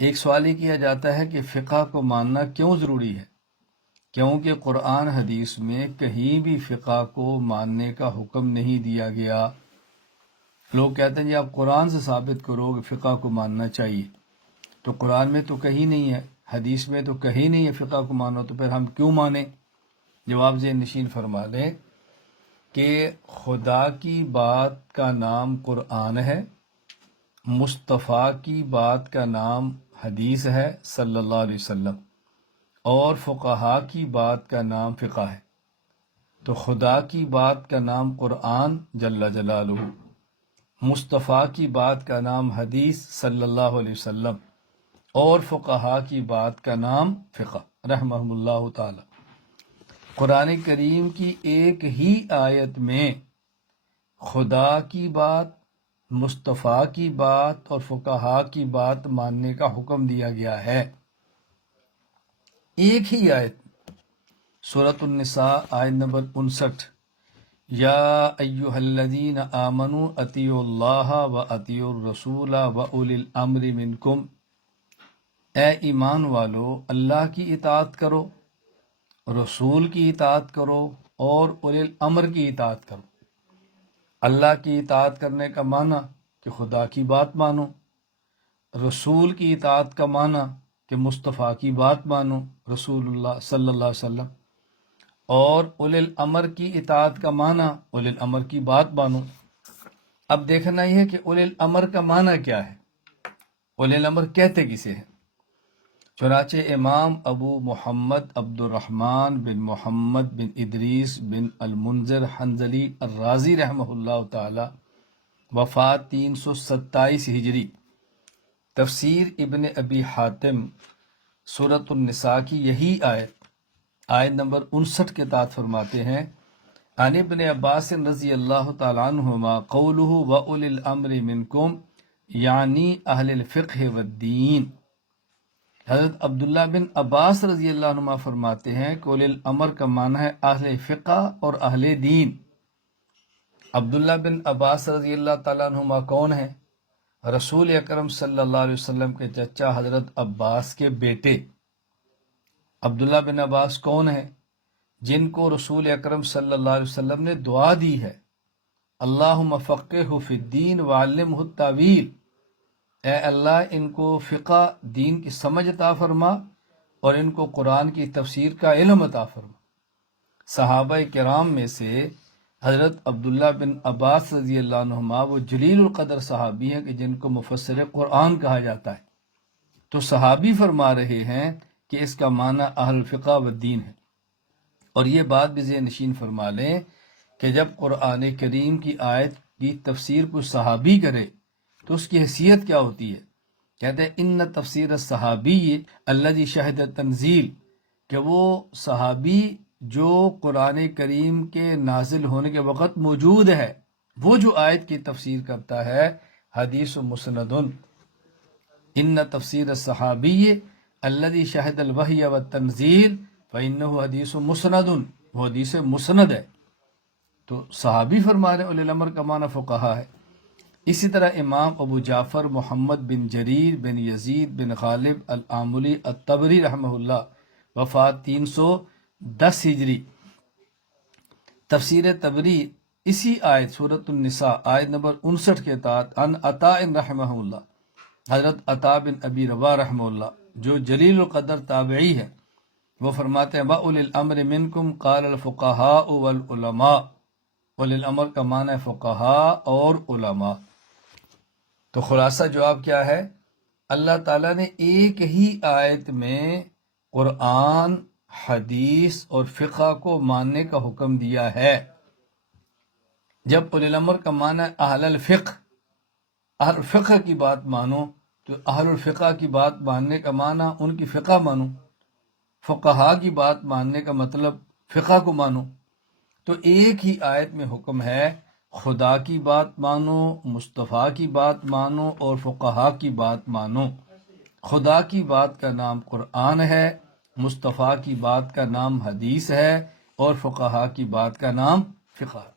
ایک سوال یہ کیا جاتا ہے کہ فقہ کو ماننا کیوں ضروری ہے؟ کیونکہ قرآن حدیث میں کہیں بھی فقہ کو ماننے کا حکم نہیں دیا گیا۔ لوگ کہتے ہیں جی آپ قرآن سے ثابت کرو کہ فقہ کو ماننا چاہیے، تو قرآن میں تو کہیں نہیں ہے، حدیث میں تو کہیں نہیں ہے فقہ کو مانو، تو پھر ہم کیوں مانیں؟ جواب ذہن نشین فرما لیں کہ خدا کی بات کا نام قرآن ہے، مصطفیٰ کی بات کا نام حدیث ہے صلی اللہ علیہ وسلم، اور فقہا کی بات کا نام فقہ ہے۔ تو خدا کی بات کا نام قرآن جل جلالہ، مصطفیٰ کی بات کا نام حدیث صلی اللہ علیہ وسلم، اور فقہا کی بات کا نام فقہ رحمہم اللہ تعالی۔ قرآن کریم کی ایک ہی آیت میں خدا کی بات، مصطفیٰ کی بات اور فقہا کی بات ماننے کا حکم دیا گیا ہے، ایک ہی آیت۔ سورۃ النساء آیت نمبر 59، یا ایہا الذین آمنوا اطیعوا اللہ و اطیعوا الرسول و اولی الامر منکم، اے ایمان والو اللہ کی اطاعت کرو، رسول کی اطاعت کرو اور اولی الامر کی اطاعت کرو۔ اللہ کی اطاعت کرنے کا معنی کہ خدا کی بات مانو، رسول کی اطاعت کا معنی کہ مصطفیٰ کی بات مانو رسول اللہ صلی اللہ علیہ وسلم، اور اولی الامر کی اطاعت کا معنی اولی الامر کی بات مانو۔ اب دیکھنا یہ ہے کہ اولی الامر کا معنی کیا ہے، اولی الامر کہتے کسے ہیں؟ چنانچہ امام ابو محمد عبد الرحمن بن محمد بن ادریس بن المنذر حنظلی الرازی رحمہ اللہ تعالی، وفات 327 ہجری، تفسیر ابن ابی حاتم سورۃ النساء کی یہی آیت نمبر 59 کے تحت فرماتے ہیں، عن ابن عباس رضی اللہ تعالیٰ عنہما قولہ وَأُولِي الْأَمْرِ مِنْكُمْ یعنی اہل الفقہ والدین۔ حضرت عبداللہ بن عباس رضی اللہ عنہ فرماتے ہیں کہ اولی الامر کا معنی ہے اہل فقہ اور اہل دین۔ عبداللہ بن عباس رضی اللہ تعالیٰ عنہما کون ہیں؟ رسول اکرم صلی اللہ علیہ وسلم کے چچا حضرت عباس کے بیٹے۔ عبداللہ بن عباس کون ہیں؟ جن کو رسول اکرم صلی اللہ علیہ وسلم نے دعا دی ہے، اللہم فقہہ فی الدین وعلمہ التاویل، اے اللہ ان کو فقہ دین کی سمجھ عطا فرما اور ان کو قرآن کی تفسیر کا علم عطا فرما۔ صحابہ کرام میں سے حضرت عبداللہ بن عباس رضی اللہ عنہما وہ جلیل القدر صحابی ہیں کہ جن کو مفسر قرآن کہا جاتا ہے۔ تو صحابی فرما رہے ہیں کہ اس کا معنی اہل الفقہ والدین ہے۔ اور یہ بات بھی ذہن نشین فرما لیں کہ جب قرآن کریم کی آیت کی تفسیر کوئی صحابی کرے تو اس کی حیثیت کیا ہوتی ہے؟ کہتے ہیں ان تفسیر الصحابی الذی شہد تنزیل، کہ وہ صحابی جو قرآن کریم کے نازل ہونے کے وقت موجود ہے، وہ جو آیت کی تفسیر کرتا ہے، حدیث مسند، ان تفسیر الصحابی الذی شہد الوحی والتنزیل فإنہ حدیث مسند، وہ حدیث مسند ہے۔ تو صحابی فرما رہے اولی الامر کا معنی فقہا ہے۔ اسی طرح امام ابو جعفر محمد بن جریر بن یزید بن غالب العاملی الطبری رحمہ اللہ، وفات 310 ہجری، تفسیر طبری اسی آیت سورۃ النساء آیت نمبر 59 کے تحت عن عطاء رحمہ اللہ، حضرت عطاء بن ابی رباح رحمہ اللہ جو جلیل القدر تابعی ہے، وہ فرماتے ہیں وَأُولِي الْأَمْرِ مِنْكُمْ قَالَ الْفُقَهَاءُ وَالْعُلَمَاءُ، اولی الامر کا معنی ہے فقہا اور علماء۔ تو خلاصہ جواب کیا ہے؟ اللہ تعالیٰ نے ایک ہی آیت میں قرآن، حدیث اور فقہ کو ماننے کا حکم دیا ہے۔ جب اولی الامر کا معنی ہے اہل الفقہ، اہل الفقہ کی بات مانو، تو اہل الفقہ کی بات ماننے کا معنی ان کی فقہ مانو، فقہا کی بات ماننے کا مطلب فقہ کو مانو۔ تو ایک ہی آیت میں حکم ہے خدا کی بات مانو، مصطفیٰ کی بات مانو اور فقہا کی بات مانو۔ خدا کی بات کا نام قرآن ہے، مصطفیٰ کی بات کا نام حدیث ہے، اور فقہا کی بات کا نام فقہ ہے۔